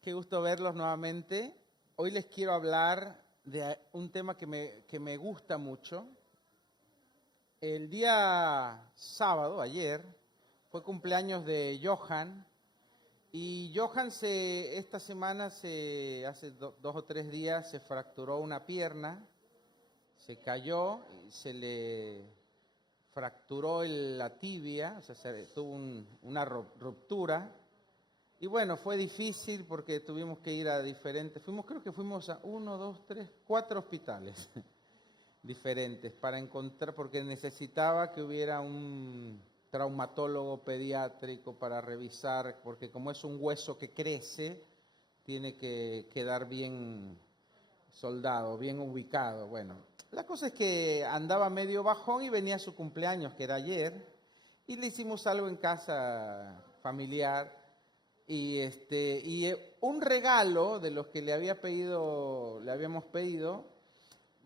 Qué gusto verlos nuevamente. Hoy les quiero hablar de un tema que me gusta mucho. El día sábado, ayer, fue cumpleaños de Johan. Y Johan esta semana, hace 2 o 3 días, se fracturó una pierna, se cayó, se le fracturó la tibia, o sea, tuvo una ruptura. Y bueno, fue difícil porque tuvimos que ir a diferentes, creo que fuimos a 1, 2, 3, 4 hospitales diferentes para encontrar, porque necesitaba que hubiera un traumatólogo pediátrico para revisar, porque como es un hueso que crece, tiene que quedar bien soldado, bien ubicado. Bueno, la cosa es que andaba medio bajón y venía su cumpleaños, que era ayer, y le hicimos algo en casa familiar. Y un regalo de los que le habíamos pedido,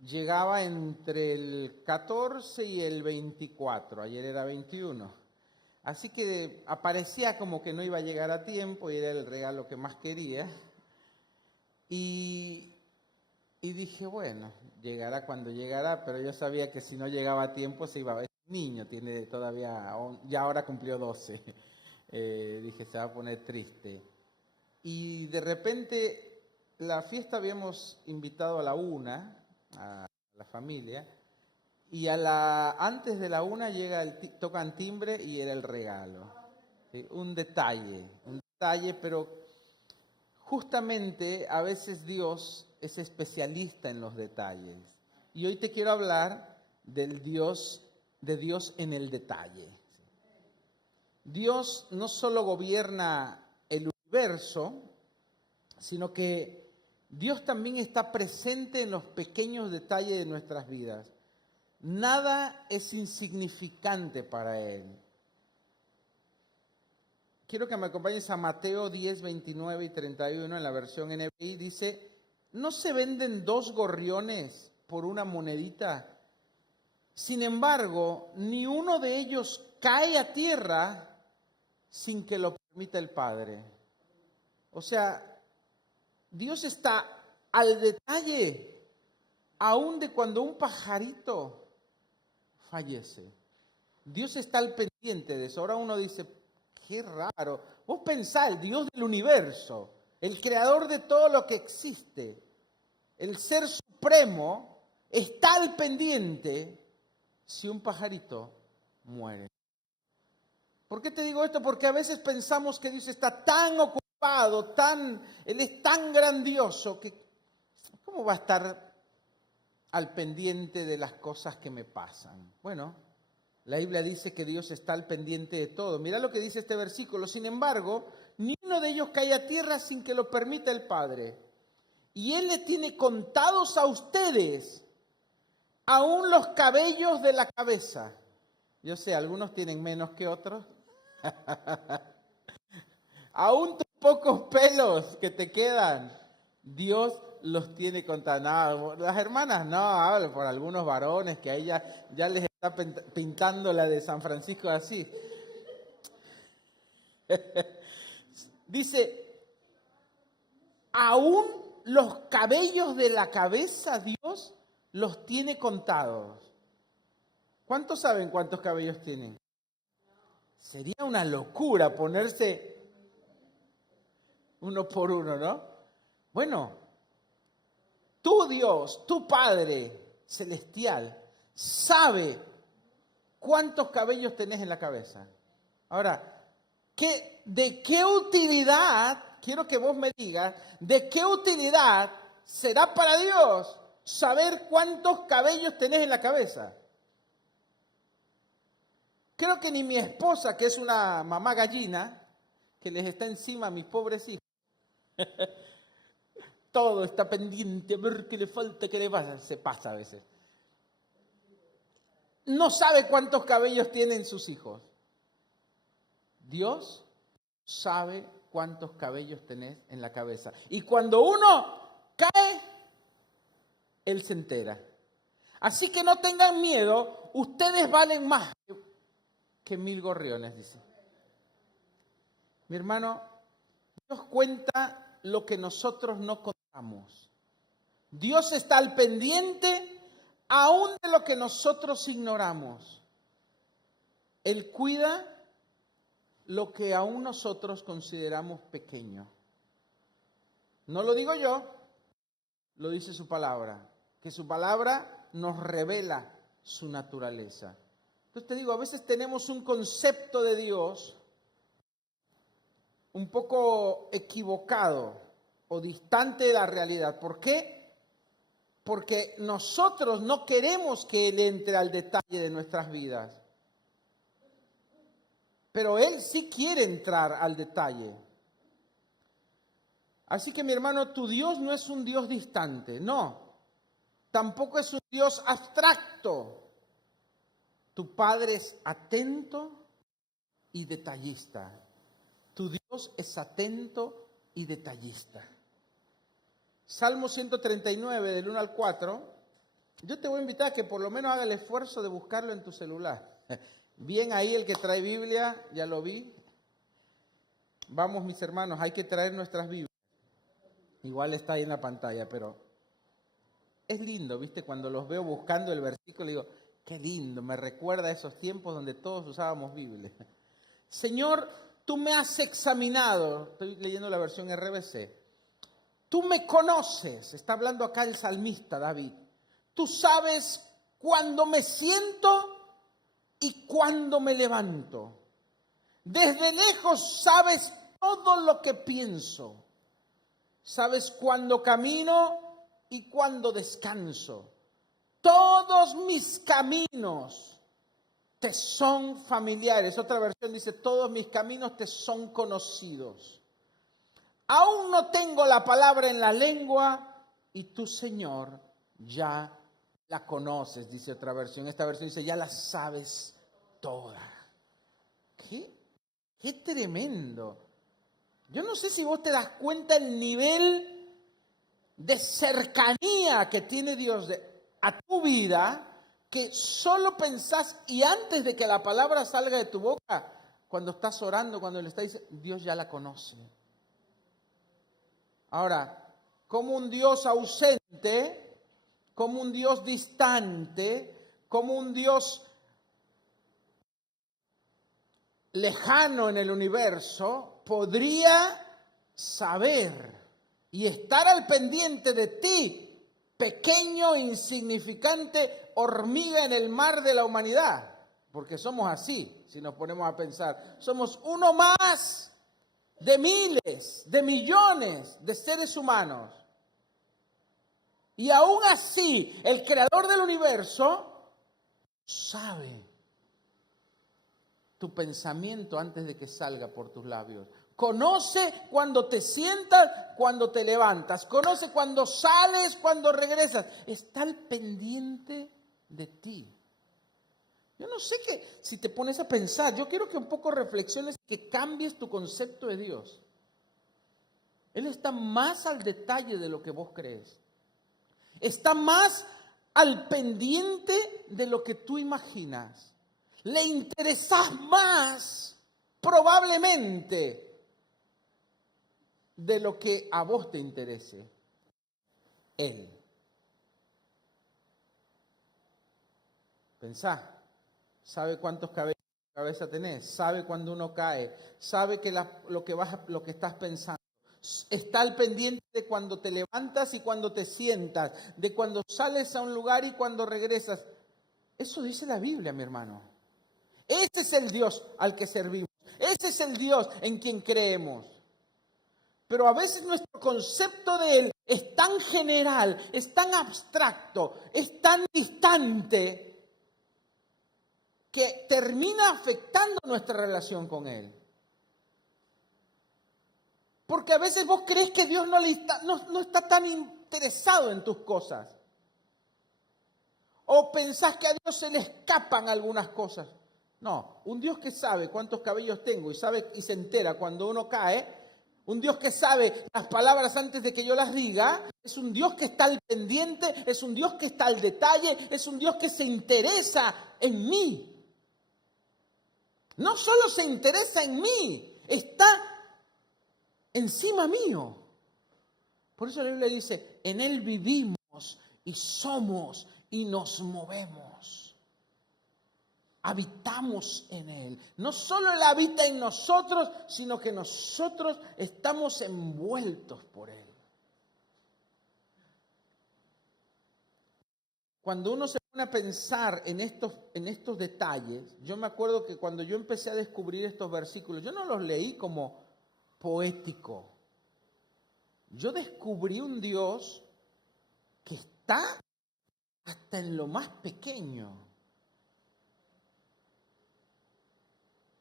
llegaba entre el 14 y el 24, ayer era 21. Así que aparecía como que no iba a llegar a tiempo y era el regalo que más quería. Y dije, bueno, llegará cuando llegará, pero yo sabía que si no llegaba a tiempo se iba. Es un niño, tiene todavía, ya ahora cumplió 12. Dije, se va a poner triste. Y de repente, la fiesta habíamos invitado a la 1, a la familia, y antes de la 1 tocan timbre y era el regalo. ¿Sí? Un detalle, pero justamente a veces Dios es especialista en los detalles. Y hoy te quiero hablar de Dios en el detalle. Dios no solo gobierna el universo, sino que Dios también está presente en los pequeños detalles de nuestras vidas. Nada es insignificante para Él. Quiero que me acompañes a Mateo 10, 29 y 31 en la versión NBI. Dice, ¿no se venden 2 gorriones por una monedita? Sin embargo, ni uno de ellos cae a tierra sin que lo permita el Padre. O sea, Dios está al detalle, aún de cuando un pajarito fallece. Dios está al pendiente de eso. Ahora uno dice, qué raro. Vos pensá, el Dios del universo, el creador de todo lo que existe, el ser supremo, está al pendiente si un pajarito muere. ¿Por qué te digo esto? Porque a veces pensamos que Dios está tan ocupado, Él es tan grandioso, que ¿cómo va a estar al pendiente de las cosas que me pasan? Bueno, la Biblia dice que Dios está al pendiente de todo. Mira lo que dice este versículo. Sin embargo, ni uno de ellos cae a tierra sin que lo permita el Padre. Y Él les tiene contados a ustedes aún los cabellos de la cabeza. Yo sé, algunos tienen menos que otros. Aún tus pocos pelos que te quedan, Dios los tiene contados. No, las hermanas no, hablo por algunos varones que a ella ya les está pintando la de San Francisco así. Dice, aún los cabellos de la cabeza Dios los tiene contados. ¿Cuántos saben cuántos cabellos tienen? Sería una locura ponerse uno por uno, ¿no? Bueno, tu Dios, tu Padre celestial, sabe cuántos cabellos tenés en la cabeza. Ahora, ¿de qué utilidad, quiero que vos me digas, de qué utilidad será para Dios saber cuántos cabellos tenés en la cabeza? Creo que ni mi esposa, que es una mamá gallina, que les está encima a mis pobres hijos, todo está pendiente a ver qué le falta, qué le pasa. Se pasa a veces. No sabe cuántos cabellos tienen sus hijos. Dios sabe cuántos cabellos tenés en la cabeza. Y cuando uno cae, Él se entera. Así que no tengan miedo, ustedes valen más que 1000 gorriones, dice. Mi hermano, Dios cuenta lo que nosotros no contamos. Dios está al pendiente aún de lo que nosotros ignoramos. Él cuida lo que aún nosotros consideramos pequeño. No lo digo yo, lo dice su palabra, que su palabra nos revela su naturaleza. Entonces te digo, a veces tenemos un concepto de Dios un poco equivocado o distante de la realidad. ¿Por qué? Porque nosotros no queremos que Él entre al detalle de nuestras vidas. Pero Él sí quiere entrar al detalle. Así que mi hermano, tu Dios no es un Dios distante, no. Tampoco es un Dios abstracto. Tu Padre es atento y detallista. Tu Dios es atento y detallista. Salmo 139, del 1 al 4. Yo te voy a invitar a que por lo menos haga el esfuerzo de buscarlo en tu celular. Bien ahí el que trae Biblia, ya lo vi. Vamos, mis hermanos, hay que traer nuestras Biblias. Igual está ahí en la pantalla, pero es lindo, ¿viste? Cuando los veo buscando el versículo, digo, qué lindo, me recuerda a esos tiempos donde todos usábamos Biblia. Señor, tú me has examinado, estoy leyendo la versión RBC. Tú me conoces, está hablando acá el salmista David. Tú sabes cuándo me siento y cuándo me levanto. Desde lejos sabes todo lo que pienso. Sabes cuándo camino y cuándo descanso. Todos mis caminos te son familiares. Otra versión dice, todos mis caminos te son conocidos. Aún no tengo la palabra en la lengua y tú, Señor, ya la conoces, dice otra versión. Esta versión dice, ya la sabes toda. ¿Qué tremendo? Yo no sé si vos te das cuenta el nivel de cercanía que tiene Dios a tu vida, que solo pensás, y antes de que la palabra salga de tu boca, cuando estás orando, cuando le estás diciendo, Dios ya la conoce. Ahora, como un Dios ausente, como un Dios distante, como un Dios lejano en el universo, podría saber y estar al pendiente de ti, pequeño, insignificante hormiga en el mar de la humanidad, porque somos así, si nos ponemos a pensar, somos uno más de miles, de millones de seres humanos. Y aún así, el creador del universo sabe tu pensamiento antes de que salga por tus labios. Conoce cuando te sientas, cuando te levantas. Conoce cuando sales, cuando regresas. Está al pendiente de ti. Yo no sé si te pones a pensar, yo quiero que un poco reflexiones, que cambies tu concepto de Dios. Él está más al detalle de lo que vos crees. Está más al pendiente de lo que tú imaginas. Le interesas más, probablemente, de lo que a vos te interese. Él. Pensá, sabe cuántos cabellos en la cabeza tenés, sabe cuando uno cae, sabe que lo que estás pensando. Está al pendiente de cuando te levantas y cuando te sientas, de cuando sales a un lugar y cuando regresas. Eso dice la Biblia, mi hermano. Ese es el Dios al que servimos. Ese es el Dios en quien creemos. Pero a veces nuestro concepto de Él es tan general, es tan abstracto, es tan distante, que termina afectando nuestra relación con Él. Porque a veces vos crees que Dios no está tan interesado en tus cosas. O pensás que a Dios se le escapan algunas cosas. No, un Dios que sabe cuántos cabellos tengo y sabe y se entera cuando uno cae, un Dios que sabe las palabras antes de que yo las diga, es un Dios que está al pendiente, es un Dios que está al detalle, es un Dios que se interesa en mí. No solo se interesa en mí, está encima mío. Por eso la Biblia dice, en Él vivimos y somos y nos movemos. Habitamos en Él. No solo Él habita en nosotros, sino que nosotros estamos envueltos por Él. Cuando uno se pone a pensar en estos detalles, yo me acuerdo que cuando yo empecé a descubrir estos versículos, yo no los leí como poético. Yo descubrí un Dios que está hasta en lo más pequeño.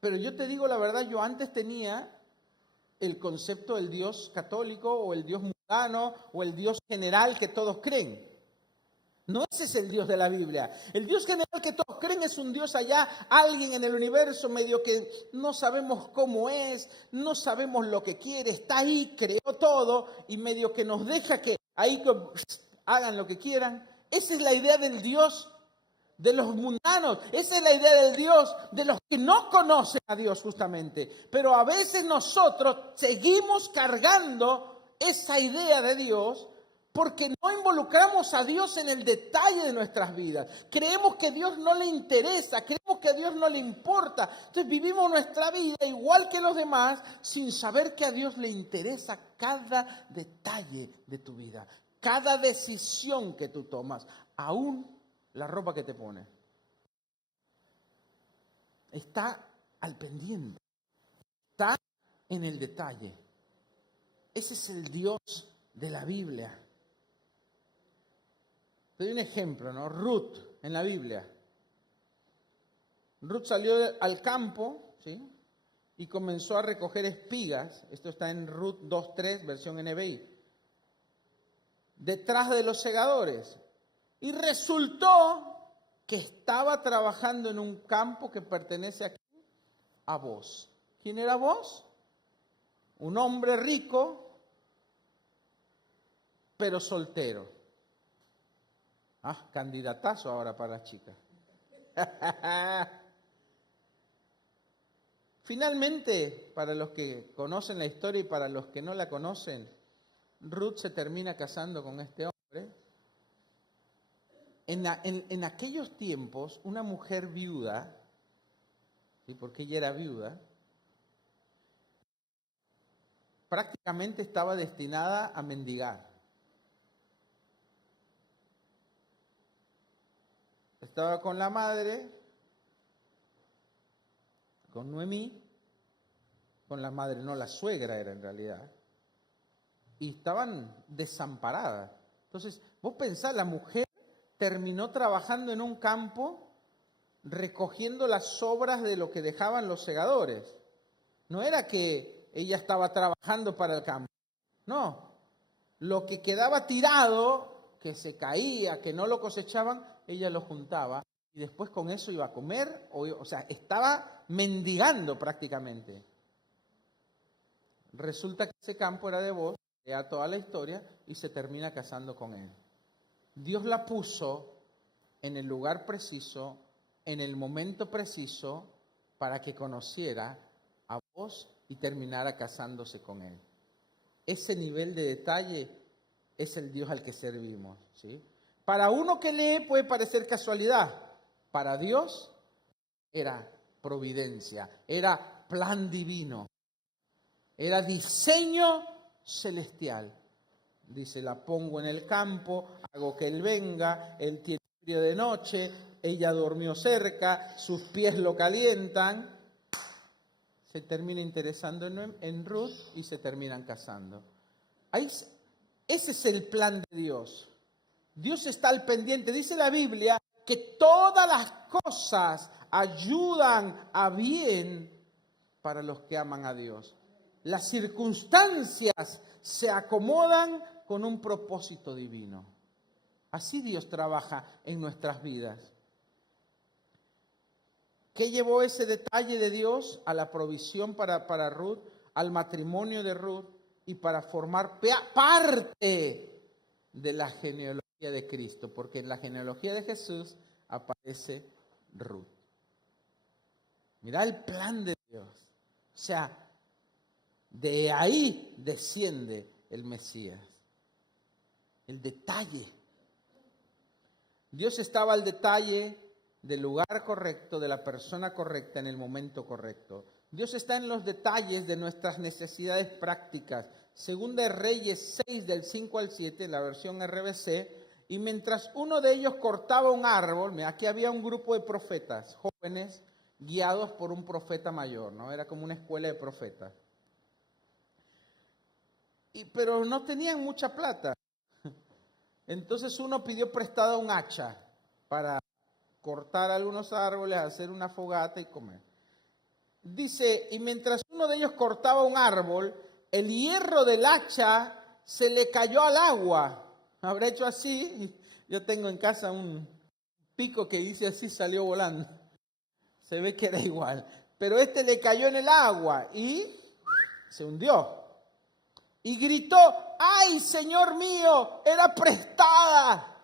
Pero yo te digo la verdad, yo antes tenía el concepto del Dios católico o el Dios mundano o el Dios general que todos creen. No, ese es el Dios de la Biblia. El Dios general que todos creen es un Dios allá, alguien en el universo medio que no sabemos cómo es, no sabemos lo que quiere, está ahí, creó todo y medio que nos deja que ahí hagan lo que quieran. Esa es la idea del Dios de los mundanos, esa es la idea del Dios de los que no conocen a Dios justamente. Pero a veces nosotros seguimos cargando esa idea de Dios porque no involucramos a Dios en el detalle de nuestras vidas. Creemos que a Dios no le interesa, creemos que a Dios no le importa. Entonces vivimos nuestra vida igual que los demás sin saber que a Dios le interesa cada detalle de tu vida, cada decisión que tú tomas, aún la ropa que te pones. Está al pendiente, está en el detalle. Ese es el Dios de la Biblia. Te doy un ejemplo, ¿no? Ruth en la Biblia. Ruth salió al campo, ¿sí? Y comenzó a recoger espigas. Esto está en Ruth 2.3, versión NBI. Detrás de los segadores. Y resultó que estaba trabajando en un campo que pertenece a Booz. ¿Quién era Booz? Un hombre rico, pero soltero. Candidatazo ahora para las chicas. Finalmente, para los que conocen la historia y para los que no la conocen, Ruth se termina casando con este hombre. En aquellos tiempos, una mujer viuda, ¿sí? Porque ella era viuda, prácticamente estaba destinada a mendigar. Estaba con la madre, con Noemí, con la madre, no, la suegra era en realidad, y estaban desamparadas. Entonces, vos pensás, la mujer terminó trabajando en un campo recogiendo las sobras de lo que dejaban los segadores. No era que ella estaba trabajando para el campo, no. Lo que quedaba tirado, que se caía, que no lo cosechaban, ella lo juntaba y después con eso iba a comer, o sea, estaba mendigando prácticamente. Resulta que ese campo era de Booz, lea toda la historia, y se termina casando con él. Dios la puso en el lugar preciso, en el momento preciso, para que conociera a Booz y terminara casándose con él. Ese nivel de detalle es el Dios al que servimos, ¿sí? Para uno que lee puede parecer casualidad. Para Dios era providencia, era plan divino, era diseño celestial. Dice, la pongo en el campo, hago que él venga, él tiene frío de noche, ella durmió cerca, sus pies lo calientan. Se termina interesando en Ruth y se terminan casando. Ese es el plan de Dios. Dios está al pendiente. Dice la Biblia que todas las cosas ayudan a bien para los que aman a Dios. Las circunstancias se acomodan con un propósito divino. Así Dios trabaja en nuestras vidas. ¿Qué llevó ese detalle de Dios a la provisión para Ruth, al matrimonio de Ruth y para formar parte de la genealogía de Cristo? Porque en la genealogía de Jesús aparece Ruth. Mirá el plan de Dios. O sea, de ahí desciende el Mesías. El detalle. Dios estaba al detalle del lugar correcto, de la persona correcta, en el momento correcto. Dios está en los detalles de nuestras necesidades prácticas. Segunda de Reyes 6, del 5 al 7, en la versión RBC, y mientras uno de ellos cortaba un árbol, mira, aquí había un grupo de profetas, jóvenes, guiados por un profeta mayor, ¿no? Era como una escuela de profetas. Pero no tenían mucha plata. Entonces uno pidió prestada un hacha para cortar algunos árboles, hacer una fogata y comer. Dice, y mientras uno de ellos cortaba un árbol, el hierro del hacha se le cayó al agua. Habrá hecho así. Yo tengo en casa un pico que hice así, salió volando. Se ve que era igual. Pero este le cayó en el agua y se hundió. Y gritó, ¡ay, Señor mío! Era prestada.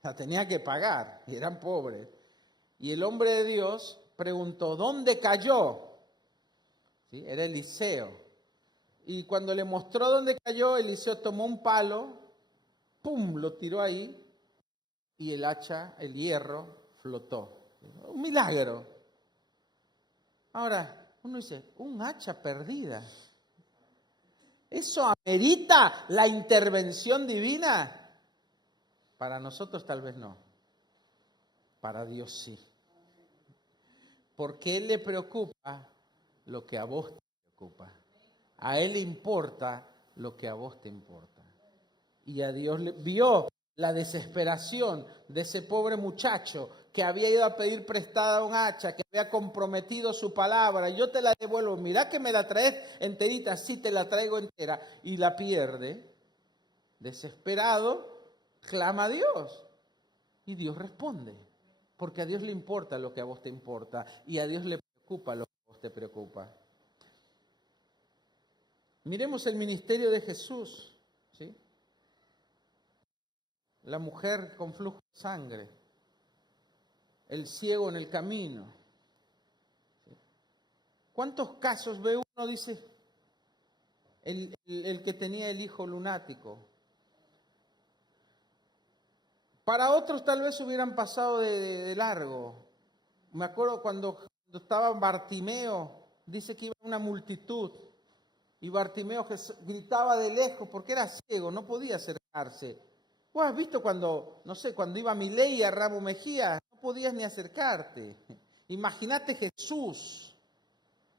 La tenía que pagar y eran pobres. Y el hombre de Dios preguntó, ¿dónde cayó? ¿Sí? Era Eliseo. Y cuando le mostró dónde cayó, Eliseo tomó un palo, ¡pum!, lo tiró ahí y el hacha, el hierro, flotó. Un milagro. Ahora, uno dice, un hacha perdida. ¿Eso amerita la intervención divina? Para nosotros tal vez no. Para Dios sí. Porque Él le preocupa lo que a vos te preocupa. A Él le importa lo que a vos te importa. Y a Dios le vio la desesperación de ese pobre muchacho que había ido a pedir prestada un hacha, que había comprometido su palabra. Yo te la devuelvo, mirá que me la traes enterita, sí te la traigo entera, y la pierde. Desesperado, clama a Dios. Y Dios responde. Porque a Dios le importa lo que a vos te importa. Y a Dios le preocupa lo que a vos te preocupa. Miremos el ministerio de Jesús, ¿sí? La mujer con flujo de sangre, el ciego en el camino. ¿Sí? ¿Cuántos casos ve uno? Dice, el que tenía el hijo lunático. Para otros tal vez hubieran pasado de largo. Me acuerdo cuando estaba Bartimeo, dice que iba una multitud. Y Bartimeo gritaba de lejos porque era ciego, no podía acercarse. ¿Vos has visto cuando, no sé, cuando iba Milei a Ramos Mejía, no podías ni acercarte? Imagínate Jesús,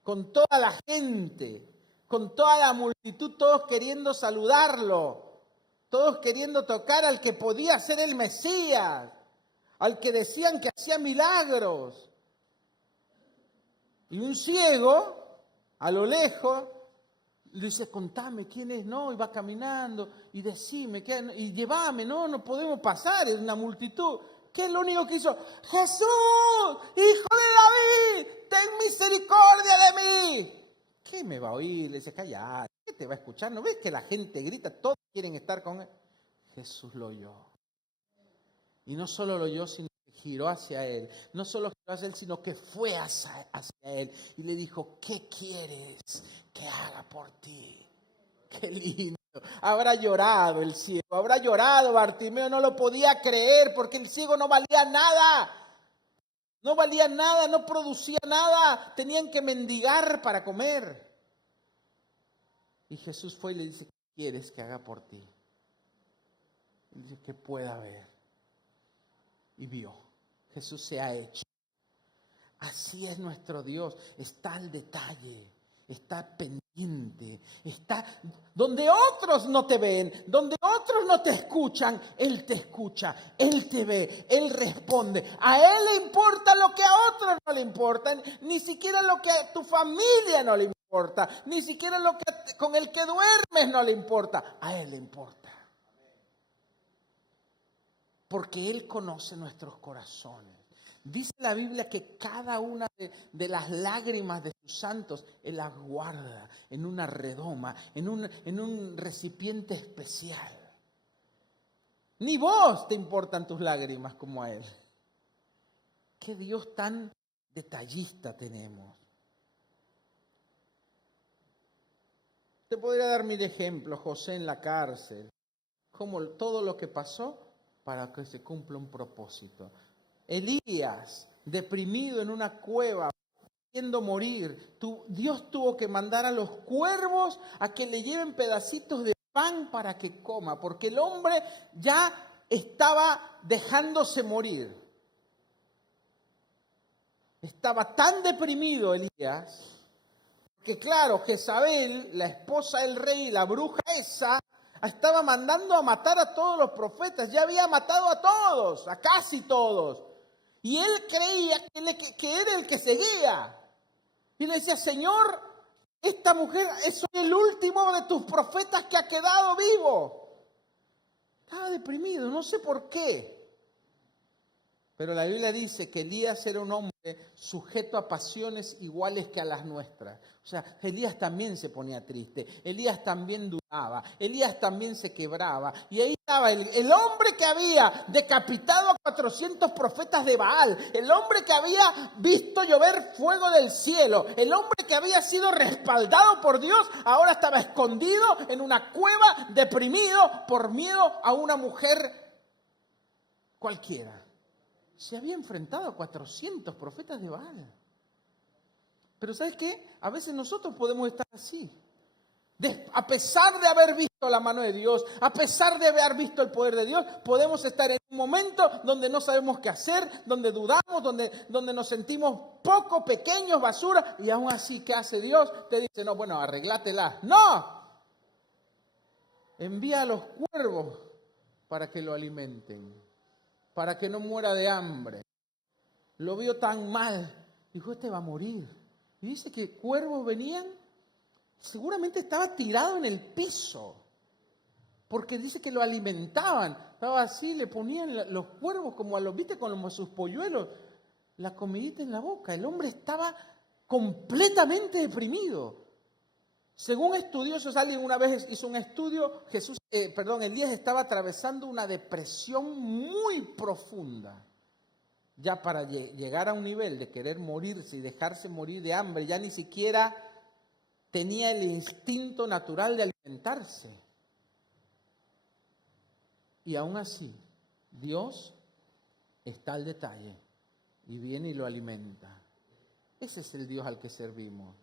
con toda la gente, con toda la multitud, todos queriendo saludarlo, todos queriendo tocar al que podía ser el Mesías, al que decían que hacía milagros. Y un ciego, a lo lejos, le dice, contame quién es, no, y va caminando, y decime, y llévame, no podemos pasar, es una multitud. ¿Qué es lo único que hizo? Jesús, hijo de David, ten misericordia de mí. ¿Qué me va a oír? Le dice, calla, ¿qué te va a escuchar? ¿No ves que la gente grita, todos quieren estar con él? Jesús lo oyó. Y no solo lo oyó, sino que giró hacia él. No solo giró hacia él, sino que fue hacia él. Y le dijo, ¿qué quieres que haga por ti? Qué lindo. Habrá llorado el ciego, habrá llorado Bartimeo, no lo podía creer porque el ciego no valía nada. No valía nada, no producía nada. Tenían que mendigar para comer. Y Jesús fue y le dice, ¿qué quieres que haga por ti? Y dice, que pueda ver. Y vio, Jesús se ha hecho. Así es nuestro Dios, está al detalle, está pendiente, está donde otros no te ven, donde otros no te escuchan, Él te escucha, Él te ve, Él responde. A Él le importa lo que a otros no le importa, ni siquiera lo que a tu familia no le importa, ni siquiera lo que con el que duermes no le importa, a Él le importa. Porque Él conoce nuestros corazones. Dice la Biblia que cada una de las lágrimas de sus santos, Él las guarda en una redoma, en un recipiente especial. Ni vos te importan tus lágrimas como a Él. Qué Dios tan detallista tenemos. Te podría dar mil ejemplos. José en la cárcel, cómo todo lo que pasó para que se cumpla un propósito. Elías, deprimido en una cueva, queriendo morir, Dios tuvo que mandar a los cuervos a que le lleven pedacitos de pan para que coma, porque el hombre ya estaba dejándose morir. Estaba tan deprimido Elías, que claro, Jezabel, la esposa del rey, la bruja esa, estaba mandando a matar a todos los profetas, ya había matado a todos, a casi todos. Y él creía que era el que seguía. Y le decía, Señor, esta mujer es el último de tus profetas que ha quedado vivo. Estaba deprimido, no sé por qué. Pero la Biblia dice que Elías era un hombre sujeto a pasiones iguales que a las nuestras. O sea, Elías también se ponía triste, Elías también dudaba, Elías también se quebraba. Y ahí estaba el hombre que había decapitado a 400 profetas de Baal, el hombre que había visto llover fuego del cielo, el hombre que había sido respaldado por Dios, ahora estaba escondido en una cueva, deprimido por miedo a una mujer cualquiera. Se había enfrentado a 400 profetas de Baal. Pero ¿sabes qué? A veces nosotros podemos estar así. A pesar de haber visto la mano de Dios, a pesar de haber visto el poder de Dios, podemos estar en un momento donde no sabemos qué hacer, donde dudamos, donde nos sentimos poco, pequeños, basura, y aún así, ¿qué hace Dios? Te dice, no, bueno, arreglátela. ¡No! Envía a los cuervos para que lo alimenten, para que no muera de hambre. Lo vio tan mal, dijo, este va a morir. Y dice que cuervos venían, seguramente estaba tirado en el piso, porque dice que lo alimentaban. Estaba así, le ponían los cuervos como a los, ¿viste? Como a sus polluelos, la comidita en la boca. El hombre estaba completamente deprimido. Según estudiosos, alguien una vez hizo un estudio, Elías estaba atravesando una depresión muy profunda. Ya para llegar a un nivel de querer morirse y dejarse morir de hambre, ya ni siquiera tenía el instinto natural de alimentarse. Y aún así, Dios está al detalle y viene y lo alimenta. Ese es el Dios al que servimos.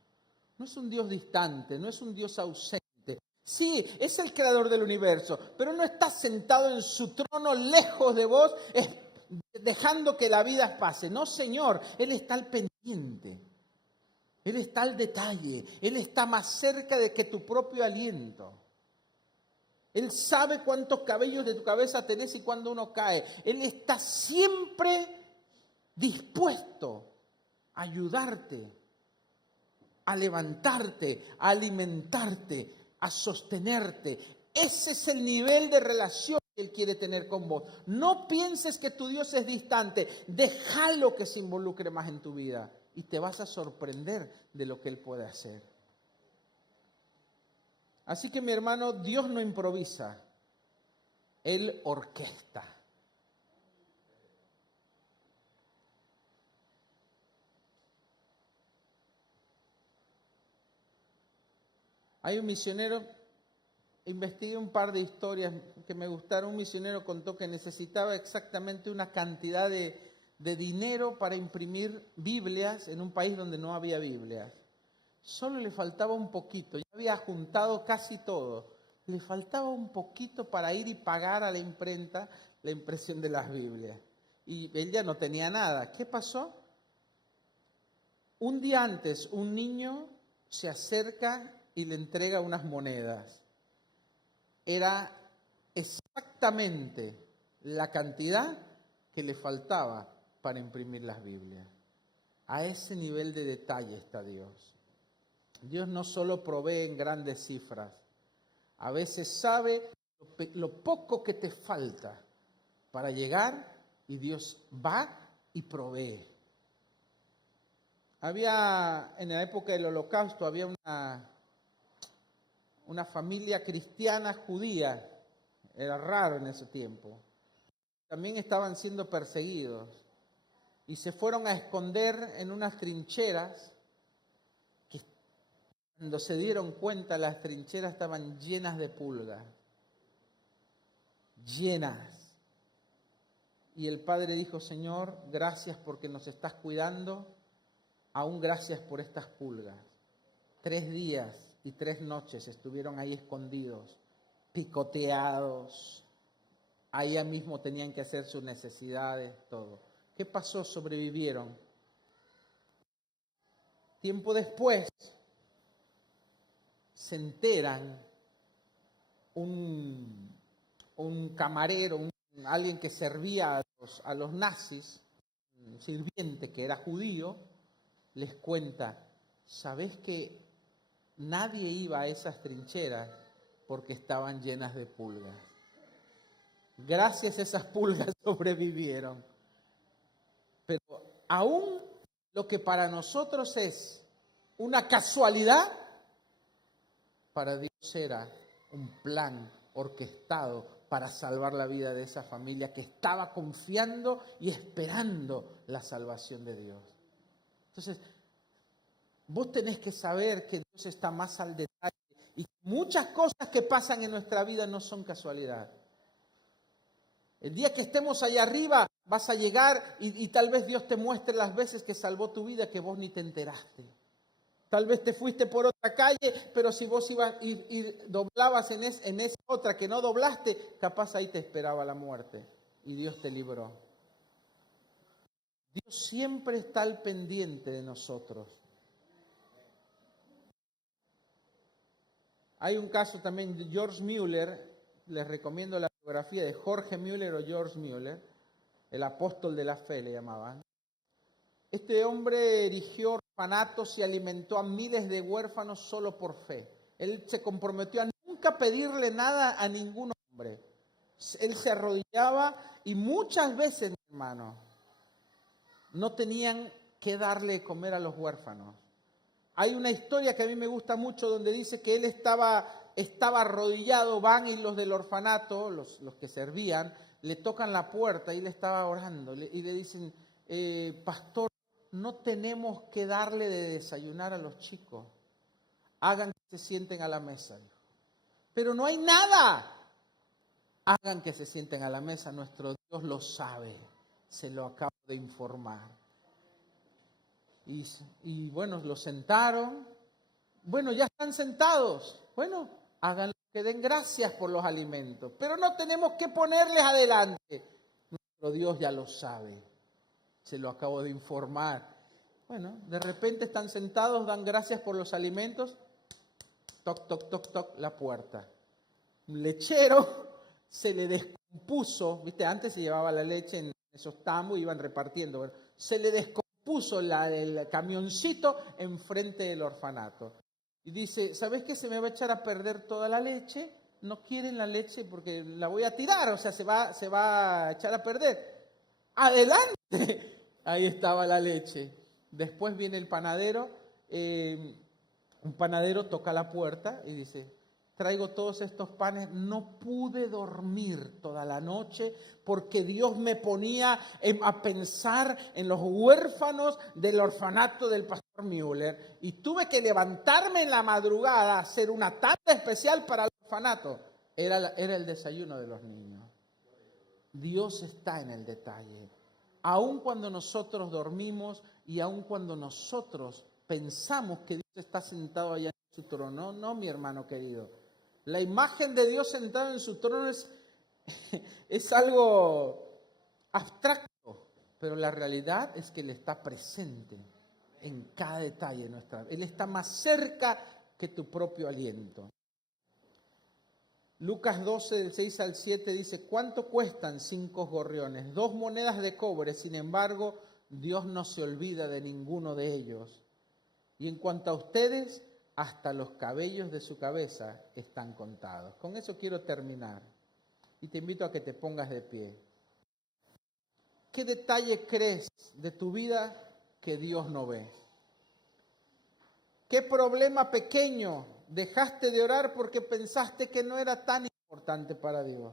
No es un Dios distante, no es un Dios ausente. Sí, es el creador del universo, pero no está sentado en su trono lejos de vos, dejando que la vida pase. No, Señor, Él está al pendiente. Él está al detalle. Él está más cerca de que tu propio aliento. Él sabe cuántos cabellos de tu cabeza tenés y cuándo uno cae. Él está siempre dispuesto a ayudarte, a levantarte, a alimentarte, a sostenerte. Ese es el nivel de relación que Él quiere tener con vos. No pienses que tu Dios es distante. Déjalo que se involucre más en tu vida y te vas a sorprender de lo que Él puede hacer. Así que, mi hermano, Dios no improvisa. Él orquesta. Hay un misionero, investigué un par de historias que me gustaron. Un misionero contó que necesitaba exactamente una cantidad de dinero para imprimir Biblias en un país donde no había Biblias. Solo le faltaba un poquito, ya había juntado casi todo. Le faltaba un poquito para ir y pagar a la imprenta la impresión de las Biblias. Y él ya no tenía nada. ¿Qué pasó? Un día antes, un niño se acerca y le entrega unas monedas. Era exactamente la cantidad que le faltaba para imprimir las Biblias. A ese nivel de detalle está Dios. Dios no solo provee en grandes cifras, a veces sabe lo poco que te falta para llegar y Dios va y provee. En la época del Holocausto, había una familia cristiana judía, era raro en ese tiempo. También estaban siendo perseguidos y se fueron a esconder en unas trincheras que cuando se dieron cuenta las trincheras estaban llenas de pulgas. llenas. Y el padre dijo, Señor, gracias porque nos estás cuidando, aún gracias por estas pulgas. 3 días y 3 noches estuvieron ahí escondidos, picoteados. Ahí mismo tenían que hacer sus necesidades, todo. ¿Qué pasó? Sobrevivieron. Tiempo después se enteran un camarero, alguien que servía a los nazis, un sirviente que era judío, les cuenta, ¿sabés que nadie iba a esas trincheras porque estaban llenas de pulgas? Gracias a esas pulgas sobrevivieron. Pero aún lo que para nosotros es una casualidad, para Dios era un plan orquestado para salvar la vida de esa familia que estaba confiando y esperando la salvación de Dios. Entonces, vos tenés que saber que Dios está más al detalle y muchas cosas que pasan en nuestra vida no son casualidad. El día que estemos allá arriba vas a llegar y tal vez Dios te muestre las veces que salvó tu vida que vos ni te enteraste. Tal vez te fuiste por otra calle, pero si vos ibas y doblabas en esa otra que no doblaste, capaz ahí te esperaba la muerte y Dios te libró. Dios siempre está al pendiente de nosotros. Hay un caso también de George Mueller, les recomiendo la biografía de Jorge Mueller o George Mueller, el apóstol de la fe le llamaban. Este hombre erigió orfanatos y alimentó a miles de huérfanos solo por fe. Él se comprometió a nunca pedirle nada a ningún hombre. Él se arrodillaba y muchas veces, mi hermano, no tenían que darle de comer a los huérfanos. Hay una historia que a mí me gusta mucho donde dice que él estaba arrodillado, van y los del orfanato, los que servían, le tocan la puerta y él estaba orando y le dicen, pastor, no tenemos que darle de desayunar a los chicos. Hagan que se sienten a la mesa. Pero no hay nada. Hagan que se sienten a la mesa. Nuestro Dios lo sabe. Se lo acabo de informar. Y bueno, los sentaron. Bueno, ya están sentados. Bueno, hagan que den gracias por los alimentos. Pero no tenemos que ponerles adelante. Nuestro Dios ya lo sabe. Se lo acabo de informar. Bueno, de repente están sentados, dan gracias por los alimentos. Toc, toc, toc, toc, la puerta. Un lechero se le descompuso, viste, antes se llevaba la leche en esos tambos y iban repartiendo. Bueno, se le descompuso el camioncito enfrente del orfanato. Y dice, ¿sabes qué? Se me va a echar a perder toda la leche. No quieren la leche porque la voy a tirar, o sea, se va a echar a perder. ¡Adelante! Ahí estaba la leche. Después viene el panadero, un panadero toca la puerta y dice, traigo todos estos panes, no pude dormir toda la noche porque Dios me ponía a pensar en los huérfanos del orfanato del pastor Mueller y tuve que levantarme en la madrugada a hacer una tarde especial para el orfanato. Era el desayuno de los niños. Dios está en el detalle. Aun cuando nosotros dormimos y aun cuando nosotros pensamos que Dios está sentado allá en su trono, no, mi hermano querido. La imagen de Dios sentado en su trono es algo abstracto, pero la realidad es que Él está presente en cada detalle de nuestra vida. Él está más cerca que tu propio aliento. Lucas 12, del 6 al 7 dice, ¿cuánto cuestan 5 gorriones? 2 monedas de cobre, sin embargo, Dios no se olvida de ninguno de ellos. Y en cuanto a ustedes, hasta los cabellos de su cabeza están contados. Con eso quiero terminar. Y te invito a que te pongas de pie. ¿Qué detalle crees de tu vida que Dios no ve? ¿Qué problema pequeño dejaste de orar porque pensaste que no era tan importante para Dios?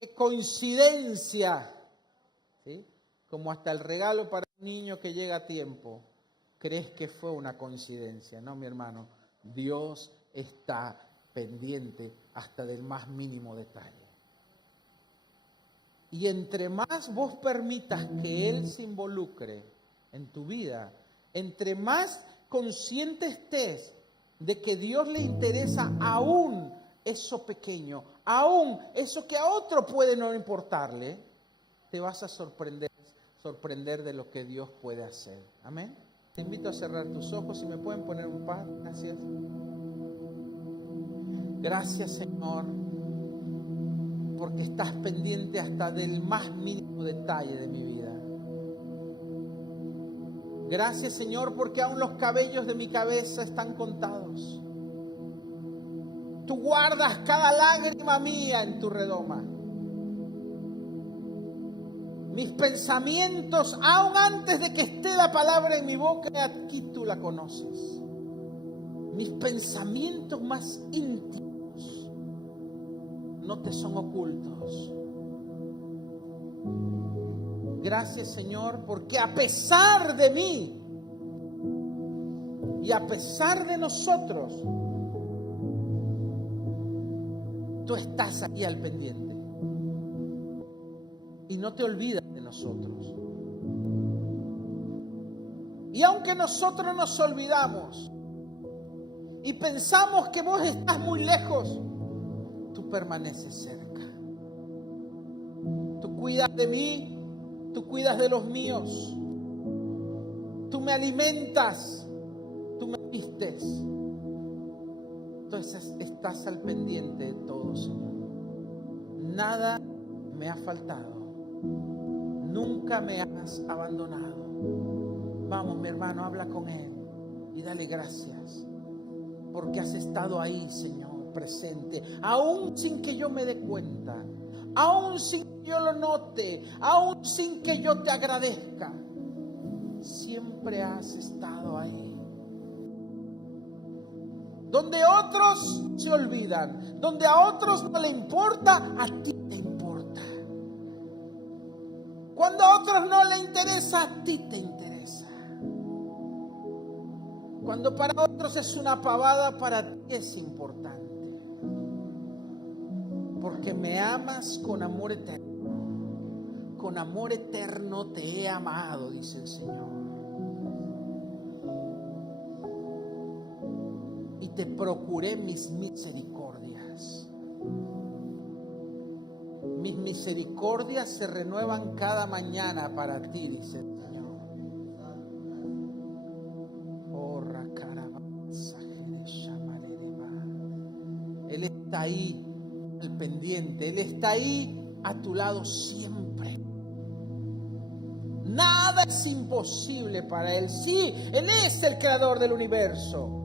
¿Qué coincidencia? ¿Sí? Como hasta el regalo para un niño que llega a tiempo. ¿Crees que fue una coincidencia? No, mi hermano. Dios está pendiente hasta del más mínimo detalle. Y entre más vos permitas que Él se involucre en tu vida, entre más consciente estés de que Dios le interesa aún eso pequeño, aún eso que a otro puede no importarle, te vas a sorprender de lo que Dios puede hacer. Amén. Te invito a cerrar tus ojos, si me pueden poner un par. Gracias. Gracias, Señor, porque estás pendiente hasta del más mínimo detalle de mi vida. Gracias, Señor, porque aún los cabellos de mi cabeza están contados. Tú guardas cada lágrima mía en tu redoma. Mis pensamientos, aún antes de que esté la palabra en mi boca, aquí tú la conoces. Mis pensamientos más íntimos no te son ocultos. Gracias, Señor, porque a pesar de mí y a pesar de nosotros, tú estás aquí al pendiente y no te olvidas de nosotros. Y aunque nosotros nos olvidamos y pensamos que vos estás muy lejos, tú permaneces cerca. Tú cuidas de mí, tú cuidas de los míos, tú me alimentas, tú me vistes. Entonces estás al pendiente de todo, Señor. Nada me ha faltado. Nunca me has abandonado. Vamos, mi hermano, habla con Él y dale gracias. Porque has estado ahí, Señor, presente. Aún sin que yo me dé cuenta. Aún sin que yo lo note. Aún sin que yo te agradezca. Siempre has estado ahí. Donde otros se olvidan, donde a otros no le importa, a ti te importa. Cuando a otros no le interesa, a ti te interesa. Cuando para otros es una pavada, para ti es importante. Porque me amas con amor eterno. Con amor eterno te he amado, dice el Señor. Y te procuré mis misericordias. Mis misericordias se renuevan cada mañana para ti, dice el Señor. Él está ahí al pendiente. Él está ahí a tu lado siempre. Nada es imposible para Él. Sí, Él es el creador del universo.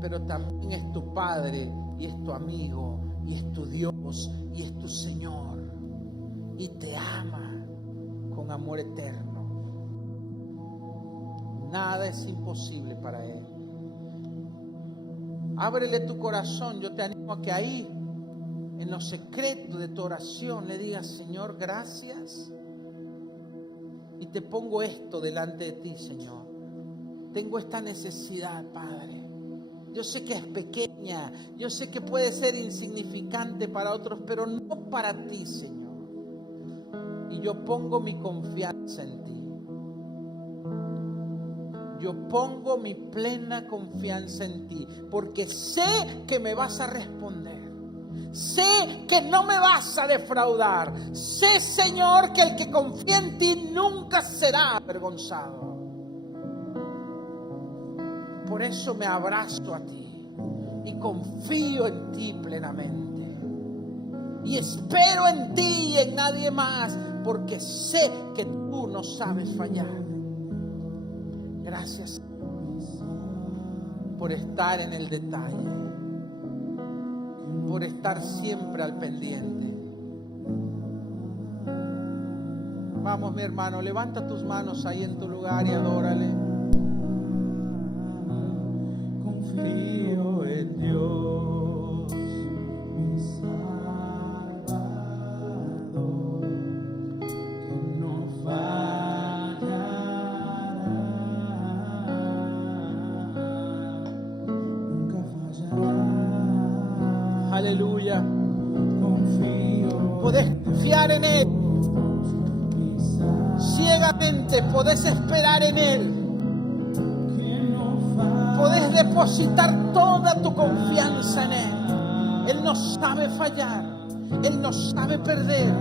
Pero también es tu Padre y es tu amigo y es tu Dios y es tu Señor y te ama con amor eterno. Nada es imposible para Él. Ábrele tu corazón. Yo te animo a que ahí, en lo secreto de tu oración, le digas: Señor, gracias. Y te pongo esto delante de ti, Señor. Tengo esta necesidad, Padre. Yo sé que es pequeña, yo sé que puede ser insignificante para otros, pero no para ti, Señor. Y yo pongo mi confianza en ti. Yo pongo mi plena confianza en ti, porque sé que me vas a responder. Sé que no me vas a defraudar. Sé, Señor, que el que confía en ti nunca será avergonzado. Por eso me abrazo a ti y confío en ti plenamente. Y espero en ti y en nadie más, porque sé que tú no sabes fallar. Gracias, Señor, por estar en el detalle, por estar siempre al pendiente. Vamos, mi hermano, levanta tus manos ahí en tu lugar y adórale. Confío en Dios, mi Salvador, que no fallará, nunca fallará. Aleluya. Podés confiar en Él. Ciegamente podés esperar en Él. Podés depositar toda tu confianza en Él. Él no sabe fallar. Él no sabe perder.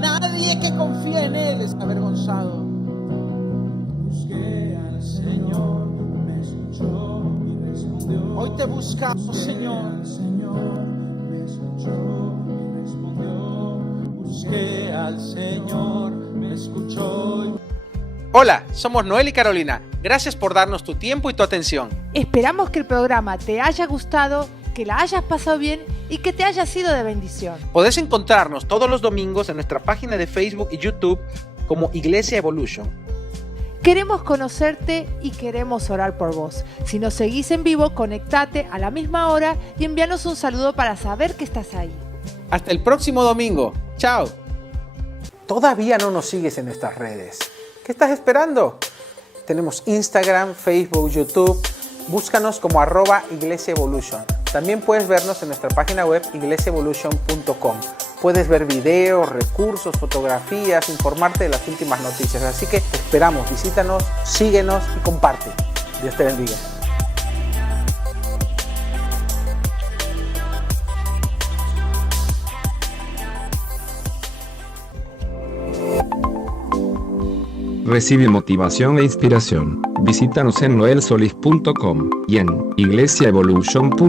Nadie que confía en Él es avergonzado. Busqué al Señor, me escuchó y respondió. Hoy te buscamos, Señor. Me escuchó y respondió. Busqué al Señor, me escuchó. Hola, somos Noel y Carolina. Gracias por darnos tu tiempo y tu atención. Esperamos que el programa te haya gustado, que la hayas pasado bien y que te haya sido de bendición. Podés encontrarnos todos los domingos en nuestra página de Facebook y YouTube como Iglesia Evolution. Queremos conocerte y queremos orar por vos. Si nos seguís en vivo, conectate a la misma hora y envíanos un saludo para saber que estás ahí. Hasta el próximo domingo. Chao. ¿Todavía no nos sigues en nuestras redes? ¿Qué estás esperando? Tenemos Instagram, Facebook, YouTube. Búscanos como @iglesiaevolution. También puedes vernos en nuestra página web iglesiaevolution.com. Puedes ver videos, recursos, fotografías, informarte de las últimas noticias. Así que te esperamos, visítanos, síguenos y comparte. Dios te bendiga. Recibe motivación e inspiración. Visítanos en noelsolis.com y en iglesiaevolution.com.